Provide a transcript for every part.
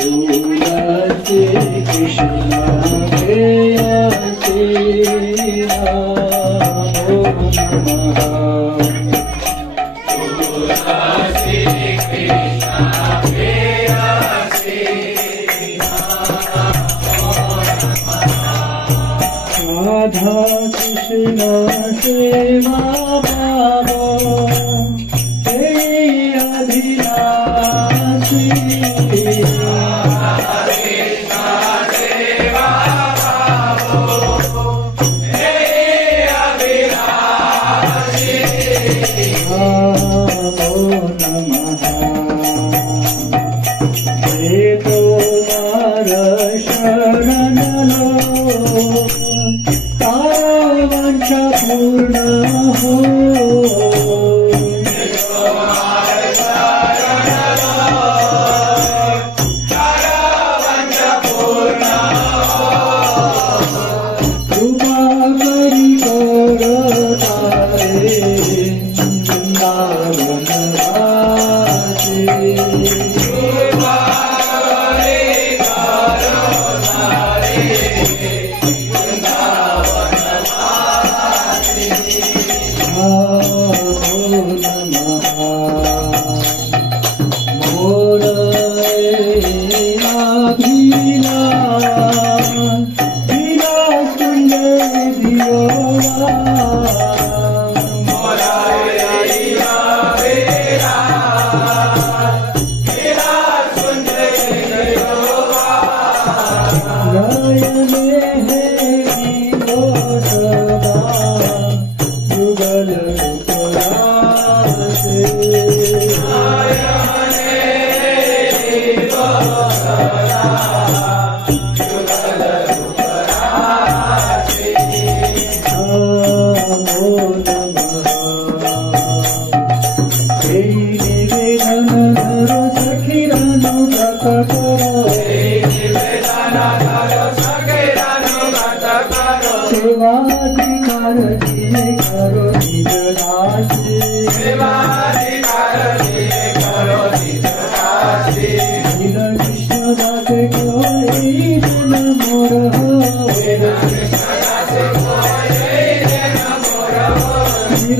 तुलसी कृष्ण प्रेयसी नमो नमः। तुलसी कृष्ण प्रेयसी राधा कृष्ण सेवा भावो हे अभिलाषी। राधा कृष्ण सेवा भावो हे अभिलाषी नमो नमः। हे तुम्हार शरण लो वांछा पूर्ण हो। कृपा करी कर तारे वृंदावन वासी।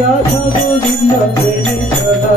राधा गोविंद प्रेम सदा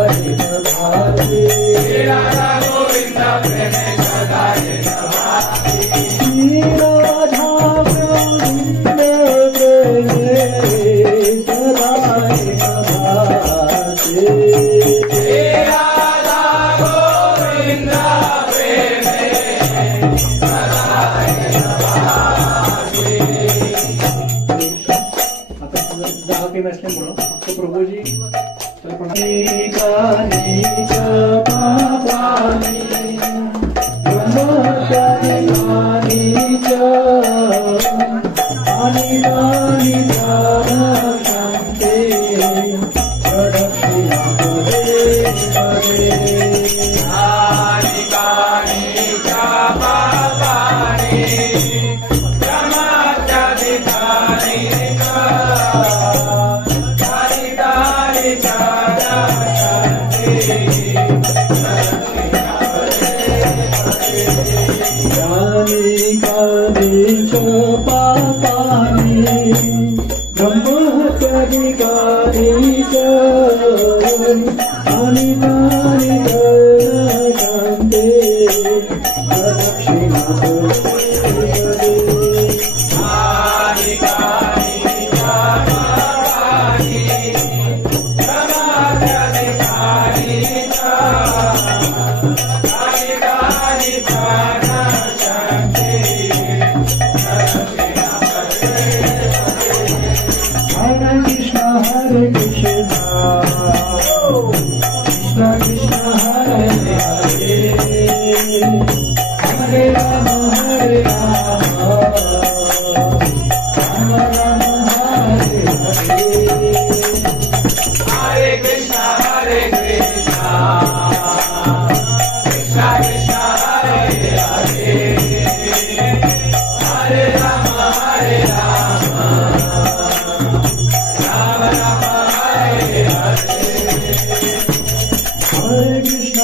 Hare Krishna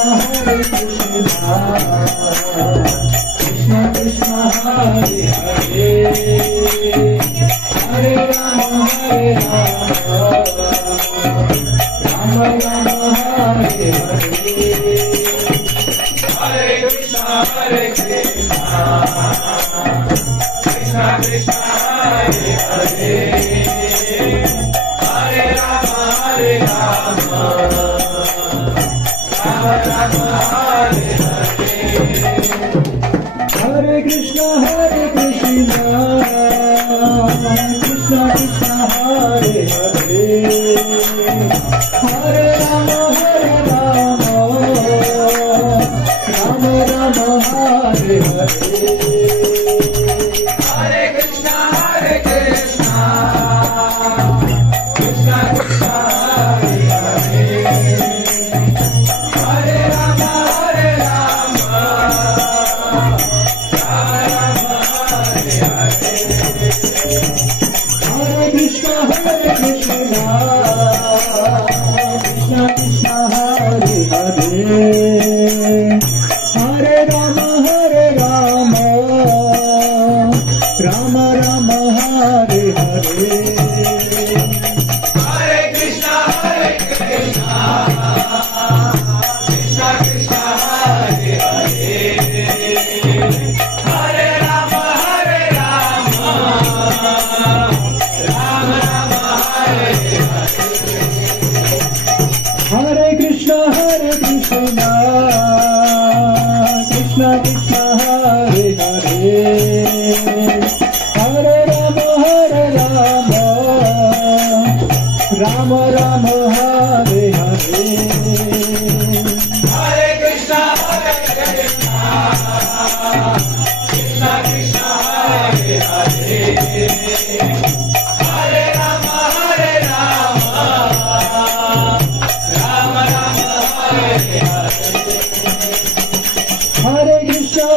Krishna Krishna Hare Hare Hare Rama Hare Rama Rama Rama Hare Hare Hare Krishna Hare Krishna Krishna Krishna Hare Hare Hare Rama Hare Rama Rama Rama Hare Hare Hare Krishna Krishna Krishna Hare Hare Hare Rama Rama Rama Hare Hare Hare Krishna Krishna Krishna Krishna Hare Hare Hare Rama Hare Krishna Krishna Krishna Hare Hare Hare Rama Rama Rama Hare Hare Hare Krishna Krishna Krishna Hare Hare Hare Rama Rama Rama Hare Hare Hare Krishna Krishna Krishna Hare Hare Hare Rama Rama Rama Hare Hare Hare Krishna Krishna Krishna Hare Hare Hare Rama Rama Rama Hare Hare Hare Krishna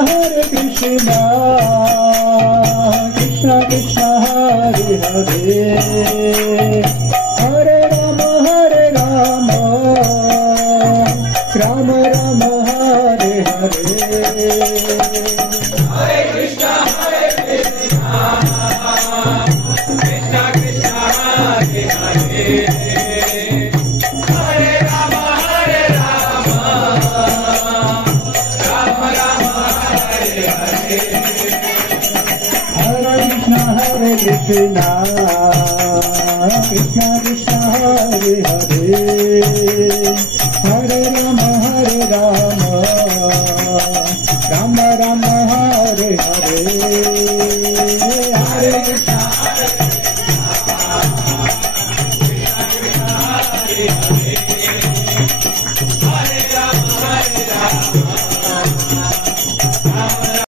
Krishna Krishna Hare Hare Hare Rama Rama Rama Hare Hare Hare Krishna Krishna Krishna Hare Hare Hare Rama Rama Rama Hare Hare Hare Krishna Krishna Krishna Hare Hare Hare Rama Rama Rama Hare Hare